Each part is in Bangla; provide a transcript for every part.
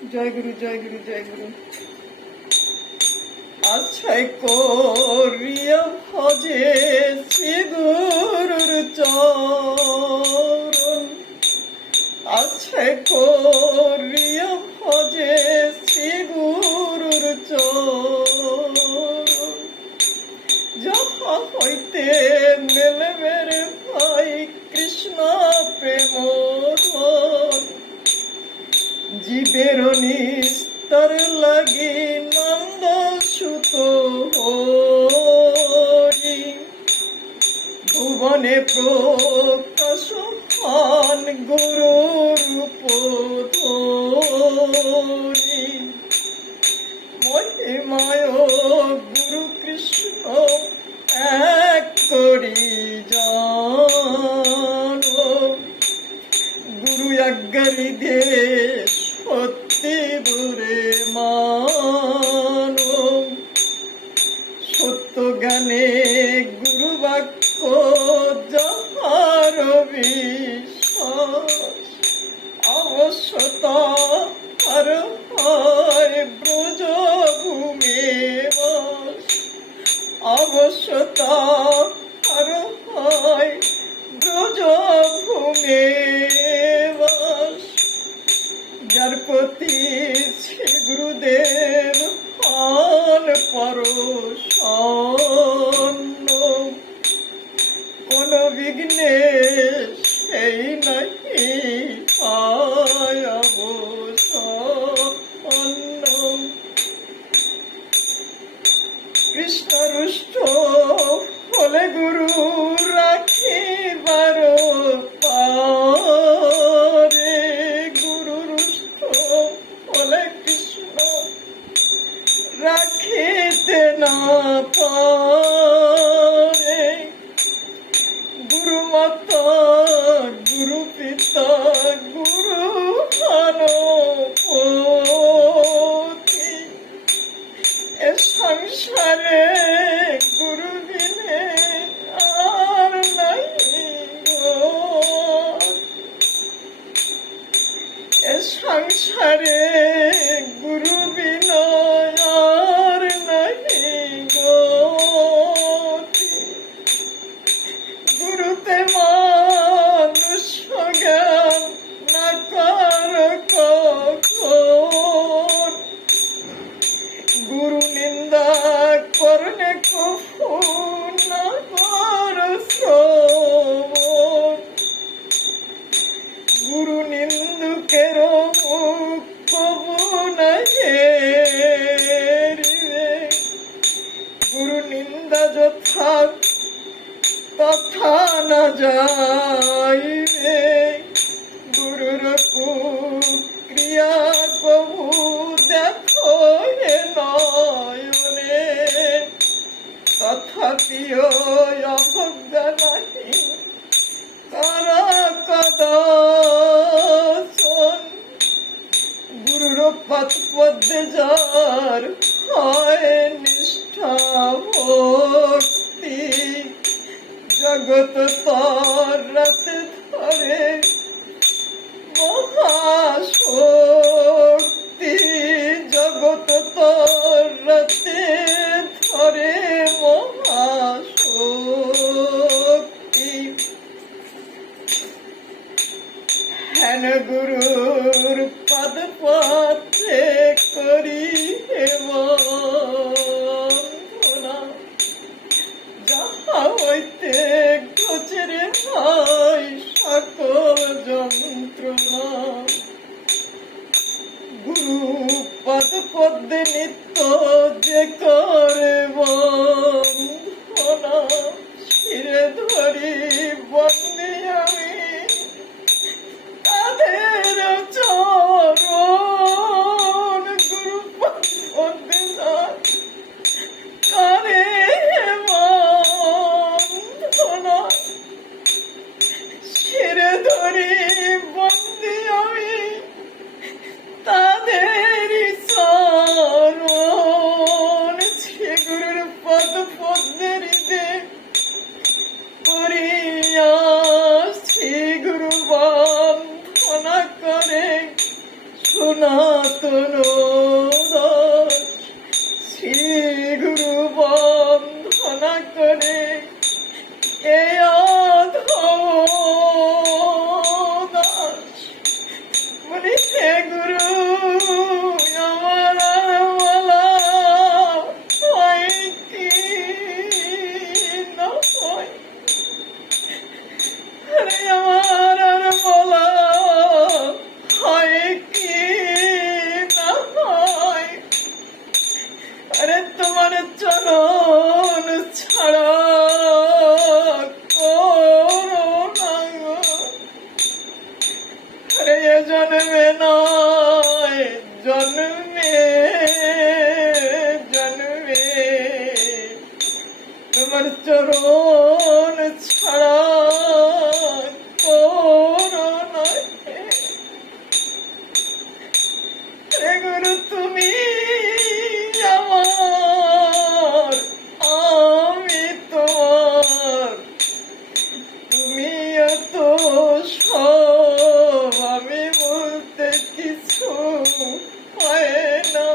জয় গুরু, জয় গুরু, জয় গুরু। আশ্রয় করিয়া ভজে শ্রী গুরুর চরণ, আশ্রয় করিয়া ভজে শ্রী গুরুর চরণ। যাহা হইতে মেলে মেরে ভাই কৃষ্ণ প্রেম ধন, জীবের নিস্তার লাগি নন্দ সুত হরি, ভুবনে প্রকাশ হন গুরু রূপ ধরি। মহিমায় গুরু কৃষ্ণ এক করি জান, গুরু আজ্ঞারি দে সত্যি বুরে মান। সত্য জ্ঞানে গুরু বাক্য যাহার বিশ্বাস, অবশ্যতা আর হয় ব্রজ ভূমে বাস, অবশ্যতা আর হয় ব্রজ ভূমে বাস। যার প্রতি শ্রী গুরুদেব হন পরশান্ন, কোন বিঘ্নে সেই নাহি পায় অবসান্ন। কৃষ্ণ রুষ্ট হলে গুরু রাখিবার পারে, গুরু রুষ্ট হলে কৃষ্ণ রাখিতে না পারে। গুরু মাতা গুরু পিতা গুরু হানপতি, এ সংসারে গুরু বিনে আর নাই গো, এ সংসারে গুরু বিনা আর নাই গতি। গুরুতে মানুষ জ্ঞান না কর কখন, গুরু নিন্দা করলে কফু না কর শ্রবণ। গুরু নিন্দুকের মুখ কবু না হেরিবে, গুরু নিন্দা যথা তথা না যাইবে। গুরুর কুক্রিয়া কবু দেখো হে নয়নে, তথাপিও অবজ্ঞা নাহি করা কদর্শন। গুরুর পথ পদ্মে যার হয় নিষ্ঠা ভক্তি, জগৎ তরাতে ধরে মহাশক্তি, জগৎ তরাতে ধরে মহাশক্তি। হেন গুরুর পদ পথে করি বন্দনা, যাহা হইতে গোচরে হয় সকল যন্ত্রণা। গুরু পদ পদ্মে নিত্য যে করে বন্দনা, শিরে ধরি বন্দে আমি তাদের চরণ। গুরু পদ পদ্মে করে বন্দনা, শিরে ধরি বন্দে আমি তাদের চরণ। শ্রী গুরুর পদ পদ্মের দে করিয়া সনাতন দাস শ্রী গুরু বন্দনা করে এ অধম দাস বলি হে গুরু আমার আর বলা হয় কি না হয় আরে আমার আর বলা হয় কি না হয় আরে তোমার চরণ ছাড়া করো না গো। আরে এ জন্মে নয় জন্মে জন্মে তোমার চরণ ছাড়া করো না হে গুরু তুমি আমার আমি তোমার তুমিও তো সব আমি বলতে কিছু হয় না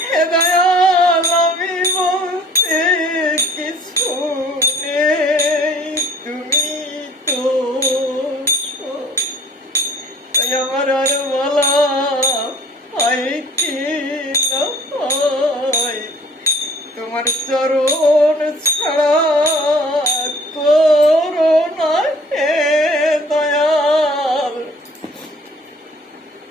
হে দয়াল আমি বলতে কিছু নেই তুমি তো সব। তাই আমার আর বলা হয় কি না হয় তোমার চরণ ছাড়া